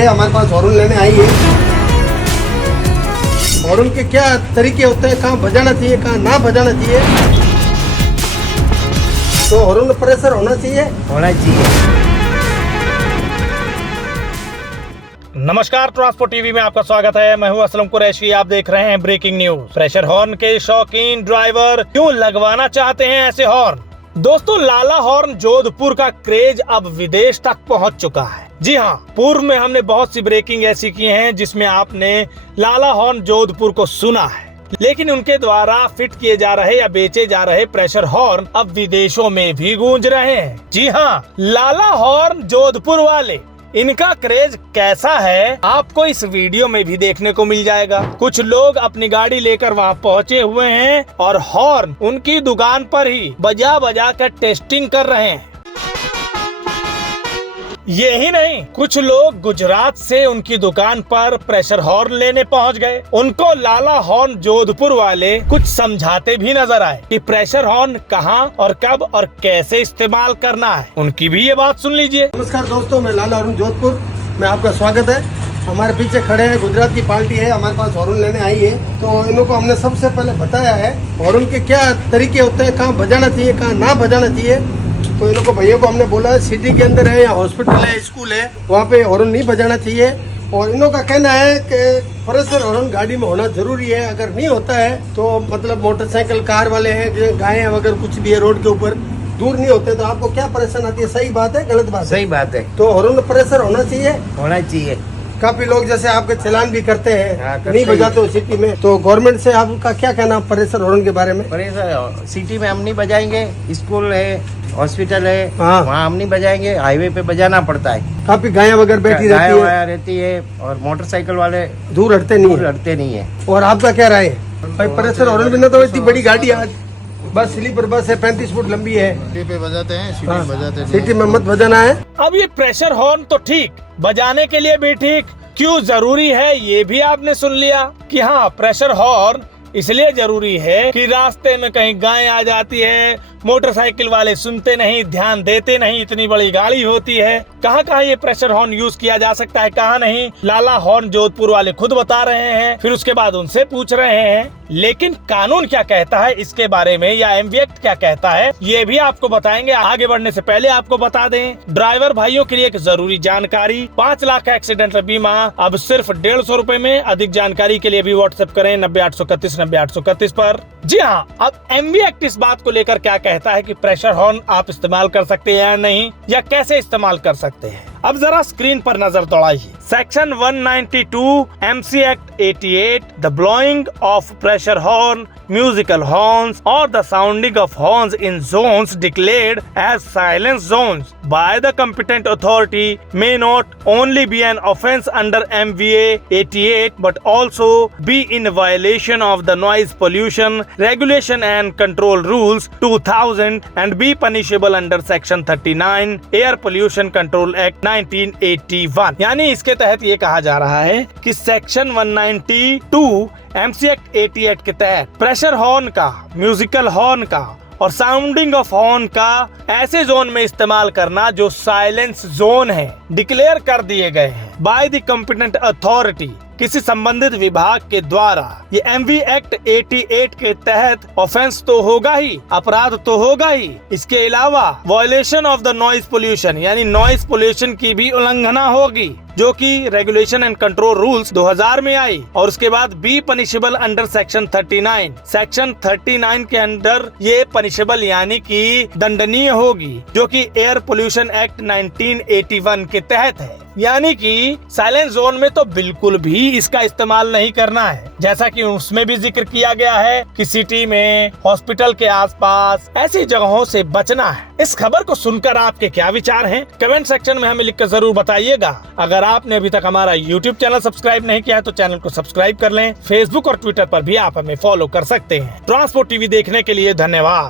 है हमारे पास हॉर्न लेने आई है। हॉर्न के क्या तरीके होते हैं, कहाँ बजाना चाहिए कहाँ ना बजाना चाहिए, तो हॉर्न में प्रेशर होना चाहिए। नमस्कार, ट्रांसपोर्ट टीवी में आपका स्वागत है। मैं हूं असलम कुरैशी। आप देख रहे हैं ब्रेकिंग न्यूज। प्रेशर हॉर्न के शौकीन ड्राइवर क्यों लगवाना चाहते हैं ऐसे हॉर्न? दोस्तों, लाला हॉर्न जोधपुर का क्रेज अब विदेश तक पहुंच चुका है। जी हां, पूर्व में हमने बहुत सी ब्रेकिंग ऐसी की हैं जिसमें आपने लाला हॉर्न जोधपुर को सुना है, लेकिन उनके द्वारा फिट किए जा रहे या बेचे जा रहे प्रेशर हॉर्न अब विदेशों में भी गूंज रहे हैं। जी हां, लाला हॉर्न जोधपुर वाले, इनका क्रेज कैसा है आपको इस वीडियो में भी देखने को मिल जाएगा। कुछ लोग अपनी गाड़ी लेकर वहां पहुंचे हुए हैं और हॉर्न उनकी दुकान पर ही बजा बजा कर टेस्टिंग कर रहे हैं। यही नहीं, कुछ लोग गुजरात से उनकी दुकान पर प्रेशर हॉर्न लेने पहुंच गए। उनको लाला हॉर्न जोधपुर वाले कुछ समझाते भी नजर आए कि प्रेशर हॉर्न कहां और कब और कैसे इस्तेमाल करना है। उनकी भी ये बात सुन लीजिए। नमस्कार दोस्तों, मैं लाला हॉर्न जोधपुर में आपका स्वागत है। हमारे पीछे खड़े हैं, गुजरात की पार्टी है, हमारे पास हॉर्न लेने आई है। तो इन को हमने सबसे पहले बताया है हॉर्न के क्या तरीके होते हैं, कहाँ बजाना चाहिए कहाँ ना बजाना चाहिए। तो इन लोगों भैया को हमने बोला है सिटी के अंदर है या हॉस्पिटल है, स्कूल है, वहाँ पे हॉर्न नहीं बजाना चाहिए। और इन का कहना है कि प्रेशर हॉर्न गाड़ी में होना जरूरी है। अगर नहीं होता है तो मतलब मोटरसाइकिल कार वाले हैं जो गायें वगैरह कुछ भी है रोड के ऊपर दूर नहीं होते तो आपको क्या परेशानी आती है? सही बात है गलत बात? सही बात है। तो हॉर्न में प्रेशर होना चाहिए। होना चाहिए। काफी लोग जैसे आपके चलान भी करते हैं, हाँ, नहीं बजाते हो सिटी में, तो गवर्नमेंट से आपका क्या कहना प्रेशर हॉर्न के बारे में? प्रेशर सिटी में हम नहीं बजाएंगे, स्कूल है हॉस्पिटल है, हाँ। वहाँ हम नहीं बजाएंगे, हाईवे पे बजाना पड़ता है। काफी गायें वगैरह बैठी रहती है और मोटरसाइकिल वाले दूर हटते नहीं है। और आपका क्या राय है भाई? प्रेशर हॉर्न बिना तो इतनी बड़ी गाड़ी आज बस स्लीपर बस है, 35 फुट लंबी है, सिटी पे बजाते हैं, सिटी में बजाते नहीं। सिटी में मत बजाना है। अब ये प्रेशर हॉर्न तो ठीक, बजाने के लिए भी ठीक, क्यों जरूरी है ये भी आपने सुन लिया कि हाँ, प्रेशर हॉर्न इसलिए जरूरी है कि रास्ते में कहीं गाय आ जाती है, मोटरसाइकिल वाले सुनते नहीं, ध्यान देते नहीं, इतनी बड़ी गाड़ी होती है। कहाँ कहाँ ये प्रेशर हॉर्न यूज किया जा सकता है, कहाँ नहीं, लाला हॉर्न जोधपुर वाले खुद बता रहे हैं। फिर उसके बाद उनसे पूछ रहे हैं। लेकिन कानून क्या कहता है इसके बारे में, या एमवी एक्ट क्या कहता है, ये भी आपको बताएंगे। आगे बढ़ने से पहले आपको बता दें, ड्राइवर भाइयों के लिए एक जरूरी जानकारी, 5 लाख का एक्सीडेंट बीमा अब सिर्फ 150 रुपए में। अधिक जानकारी के लिए भी व्हाट्सएप करें 90-831-90-831 पर। जी हाँ, अब एमवी एक्ट इस बात को लेकर क्या कहता है कि प्रेशर हॉर्न आप इस्तेमाल कर सकते हैं या नहीं, या कैसे इस्तेमाल कर सकते हैं। अब जरा स्क्रीन पर नजर दौड़ाइए। Section 192 MC Act 88, the blowing of pressure horn, musical horns or the sounding of horns in zones declared as silence zones by the competent authority may not only be an offence under MVA 88 but also be in violation of the Noise Pollution Regulation and Control Rules 2000 and be punishable under Section 39 Air Pollution Control Act 1981। यानी इसके तहत ये कहा जा रहा है कि section 192 MC Act 88 के तहत प्रेशर हॉर्न का, म्यूजिकल हॉर्न का और साउंडिंग ऑफ हॉर्न का ऐसे जोन में इस्तेमाल करना जो साइलेंस जोन है, डिक्लेयर कर दिए गए हैं बाय द कॉम्पिटेंट अथॉरिटी, किसी संबंधित विभाग के द्वारा। ये MV Act 88 के तहत ऑफेंस तो होगा ही, अपराध तो होगा ही, इसके अलावा violation of the noise pollution यानी नॉइज पोल्यूशन की भी उल्लंघना होगी, जो कि रेगुलेशन एंड कंट्रोल रूल्स 2000 में आई। और उसके बाद be punishable under section 39। Section 39 के अंदर ये पनिशेबल यानी कि दंडनीय होगी, जो कि एयर पोल्यूशन एक्ट 1981 के तहत है। यानी कि साइलेंस जोन में तो बिल्कुल भी इसका इस्तेमाल नहीं करना है, जैसा कि उसमें भी जिक्र किया गया है कि सिटी में, हॉस्पिटल के आसपास ऐसी जगहों से बचना है। इस खबर को सुनकर आपके क्या विचार हैं? कमेंट सेक्शन में हमें लिखकर जरूर बताइएगा। अगर आपने अभी तक हमारा YouTube चैनल सब्सक्राइब नहीं किया है तो चैनल को सब्सक्राइब कर लें। फेसबुक और ट्विटर पर भी आप हमें फॉलो कर सकते हैं। ट्रांसपोर्ट टीवी देखने के लिए धन्यवाद।